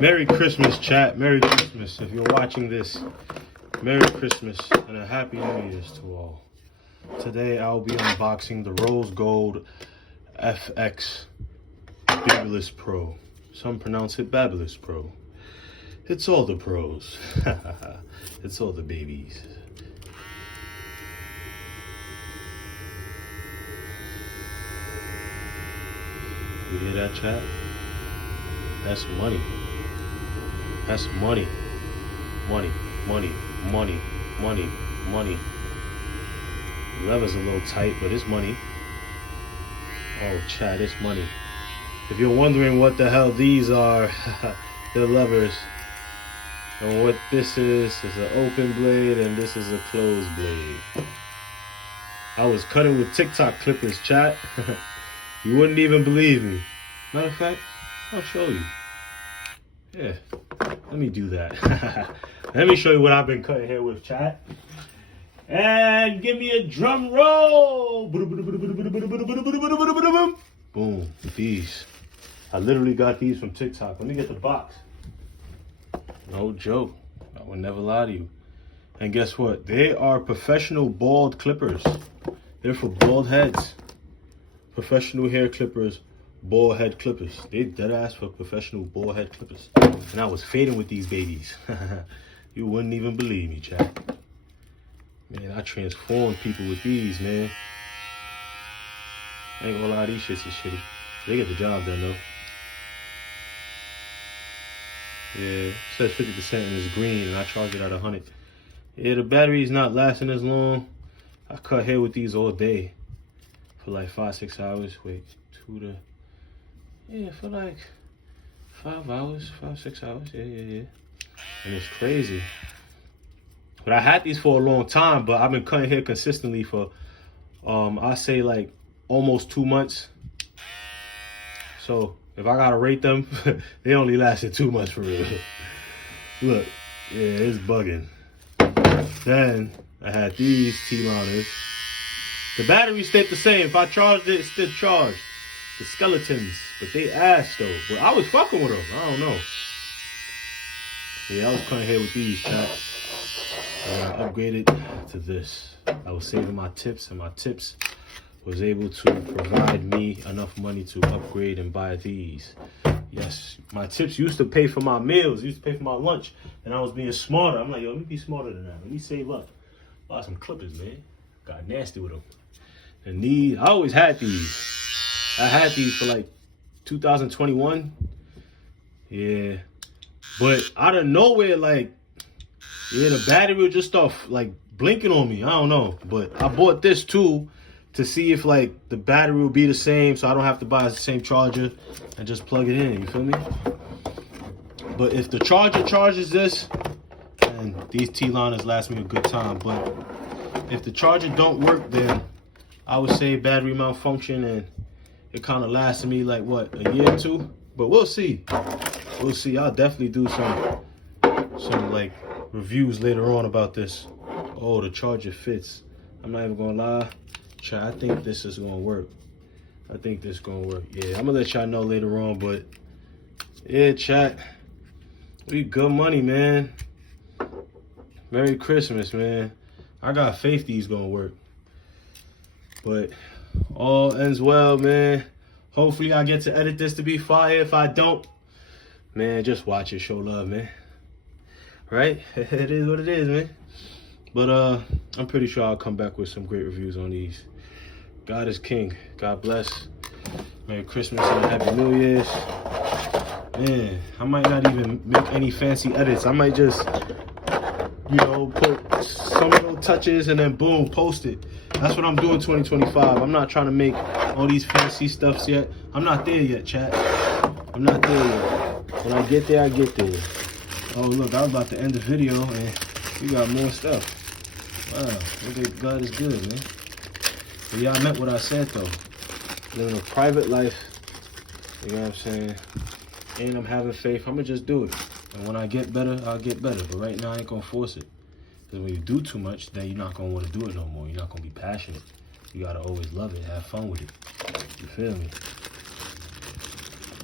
Merry Christmas, chat. Merry Christmas. If you're watching this, Merry Christmas and a Happy New Year's to all. Today I'll be unboxing the Rose Gold FX Babyliss Pro. Some pronounce it Babyliss Pro. It's all the pros. It's all the babies. You hear that, chat? That's money. That's money. Money, money, money, money, money. The lever's a little tight, but it's money. Oh, chat, it's money. If you're wondering what the hell these are, they're levers. And what this is an open blade, and this is a closed blade. I was cutting with TikTok clippers, chat. You wouldn't even believe me. Matter of fact, I'll show you. Yeah, let me do that. Let me show you what I've been cutting here with, chat. And give me a drum roll. Boom, these. I literally got these from TikTok. Let me get the box. No joke. I would never lie to you. And guess what? They are professional bald clippers. They're for bald heads. Professional hair clippers, bald head clippers. They dead ass for professional bald head clippers. And I was fading with these babies. You wouldn't even believe me, chat. Man, I transformed people with these, man. I ain't gonna lie, these shits is shitty. They get the job done, though. Yeah, it says 50% and it's green, and I charge it at 100. Yeah, the battery's not lasting as long. I cut hair with these all day. For like 5-6 hours. Wait, for like 5 hours, 5-6 hours. Yeah. And it's crazy. But I had these for a long time, but I've been cutting hair consistently for, I say like almost 2 months. So if I gotta rate them, they only lasted 2 months for real. Look, yeah, it's bugging. Then I had these T-liners. The battery stayed the same. If I charged it, it still charged. The skeletons, but they ass though. But I was fucking with them. I don't know. Yeah, I was cutting hair with these, chat. And I upgraded to this. I was saving my tips, and my tips was able to provide me enough money to upgrade and buy these. Yes, my tips used to pay for my meals, used to pay for my lunch, and I was being smarter. I'm like, yo, let me be smarter than that. Let me save up. Buy some clippers, man. Got nasty with them. And these, I always had these. I had these for like 2021. Yeah. But out of nowhere, like, yeah, the battery would just start like blinking on me. I don't know. But I bought this too to see if like the battery will be the same, so I don't have to buy the same charger and just plug it in. You feel me? But if the charger charges this, and these T-liners last me a good time. But if the charger don't work, then I would say battery malfunction, and it kind of lasted me like what, a year or two. But we'll see. We'll see. I'll definitely do some like reviews later on about this. Oh, the charger fits. I'm not even gonna lie. Chat, I think this is gonna work. I think this is gonna work. Yeah, I'm gonna let y'all know later on. But yeah, chat, we good money, man. Merry Christmas, man. I got faith these gonna work. But all ends well, man. Hopefully I get to edit this to be fire. If I don't, man, just watch it, show love, man. Right? It is what it is, man. But I'm pretty sure I'll come back with some great reviews on these. God is king. God bless. Merry Christmas and a Happy New Year's. Man, I might not even make any fancy edits. I might just, you know, put some little touches and then boom, post it. That's what I'm doing 2025. I'm not trying to make all these fancy stuffs yet. I'm not there yet, chat. I'm not there yet. When I get there, I get there. Oh, look, I was about to end the video, and we got more stuff. Wow, look at God is good, man. But yeah, I meant what I said, though. Living a private life, you know what I'm saying? And I'm having faith. I'm going to just do it. And when I get better, I'll get better. But right now, I ain't going to force it. Because when you do too much, then you're not going to want to do it no more. You're not going to be passionate. You got to always love it. Have fun with it. You feel me?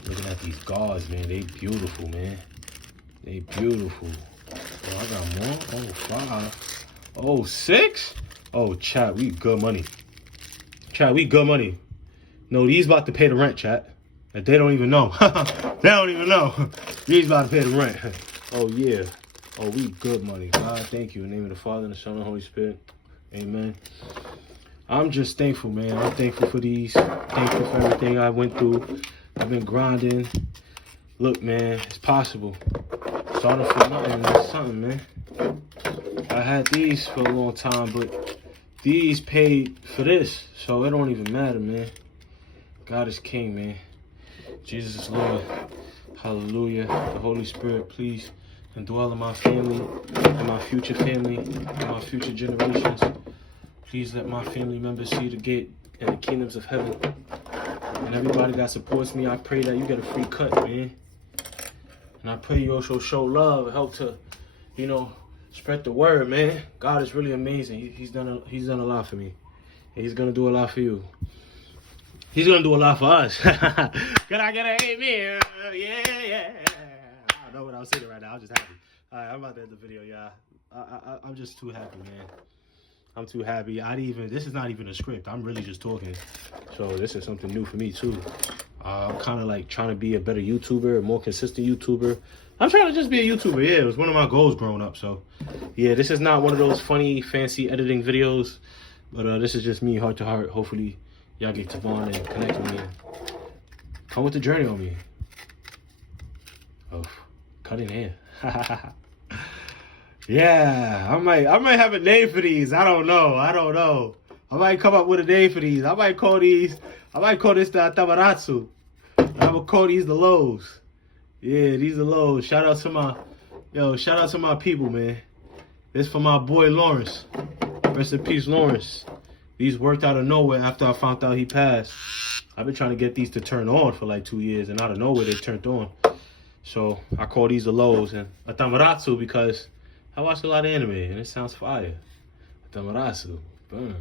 Looking at these guards, man. They beautiful, man. They beautiful. Oh, I got more. Oh, 5. Oh, 6. Oh, chat, we good money. Chat, we good money. No, these about to pay the rent, chat. And they don't even know. They don't even know. These about to pay the rent. Oh, yeah. Oh, we good money. God, thank you. In the name of the Father, and the Son, and the Holy Spirit. Amen. I'm just thankful, man. I'm thankful for these. Thankful for everything I went through. I've been grinding. Look, man, it's possible. Starting from nothing, that's something, man. I had these for a long time, but these paid for this, so it don't even matter, man. God is king, man. Jesus is Lord. Hallelujah. The Holy Spirit, please indwell in my family, in my future family, in my future generations. Please let my family members see the gate in the kingdoms of heaven. And everybody that supports me, I pray that you get a free cut, man. And I pray you also show love, help to, you know, spread the word, man. God is really amazing. He's done a lot for me. He's gonna do a lot for you. He's gonna do a lot for us. Can I get an amen? Yeah. I don't know what I was saying right now. I'm just happy. All right, I'm about to end the video, y'all. I'm just too happy, man. I'm too happy. This is not even a script. I'm really just talking. So this is something new for me too. I'm kind of like trying to be a better YouTuber, a more consistent YouTuber. I'm trying to just be a YouTuber. Yeah, it was one of my goals growing up. So yeah, this is not one of those funny, fancy editing videos. But this is just me, heart to heart. Hopefully y'all get to bond and connect with me. Come with the journey on me. Oh, cutting hair. Yeah, I might have a name for these. I don't know. I might come up with a name for these. I might call this the Atabaratsu. I'm gonna call these the lows. Yeah, these are lows. Shout out to my people, man. This for my boy Lawrence. Rest in peace, Lawrence. These worked out of nowhere after I found out he passed. I've been trying to get these to turn on for like 2 years, and out of nowhere they turned on. So I call these the lows and Atabaratsu because I watch a lot of anime and it sounds fire. Atabaratsu. Burn.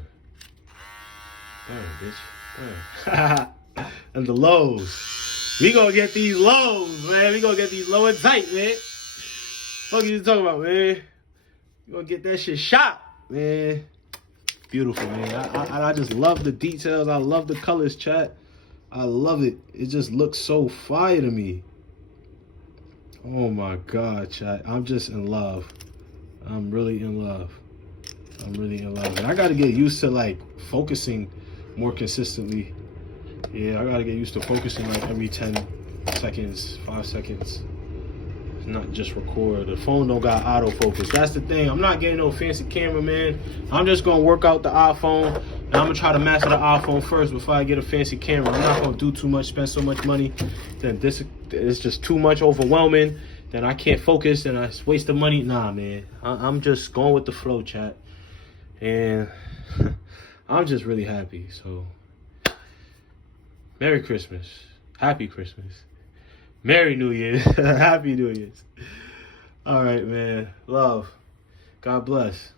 Burn, bitch. Burn. And the lows. We gonna get these lows, man. We gonna get these low and tight, man. What are you talking about, man? We gonna get that shit shot, man. Beautiful, man. I just love the details. I love the colors, chat. I love it. It just looks so fire to me. Oh my God, chat. I'm just in love. I'm really in love. And I gotta get used to like focusing more consistently. Yeah, I gotta get used to focusing like every 10 seconds, 5 seconds. Not just record. The phone don't got autofocus. That's the thing. I'm not getting no fancy camera, man. I'm just gonna work out the iPhone. And I'm gonna try to master the iPhone first before I get a fancy camera. I'm not gonna do too much, spend so much money. Then this is just too much, overwhelming. Then I can't focus and I waste the money. Nah, man. I'm just going with the flow, chat. And I'm just really happy. So, Merry Christmas. Happy Christmas. Merry New Year. Happy New Year's. All right, man. Love. God bless.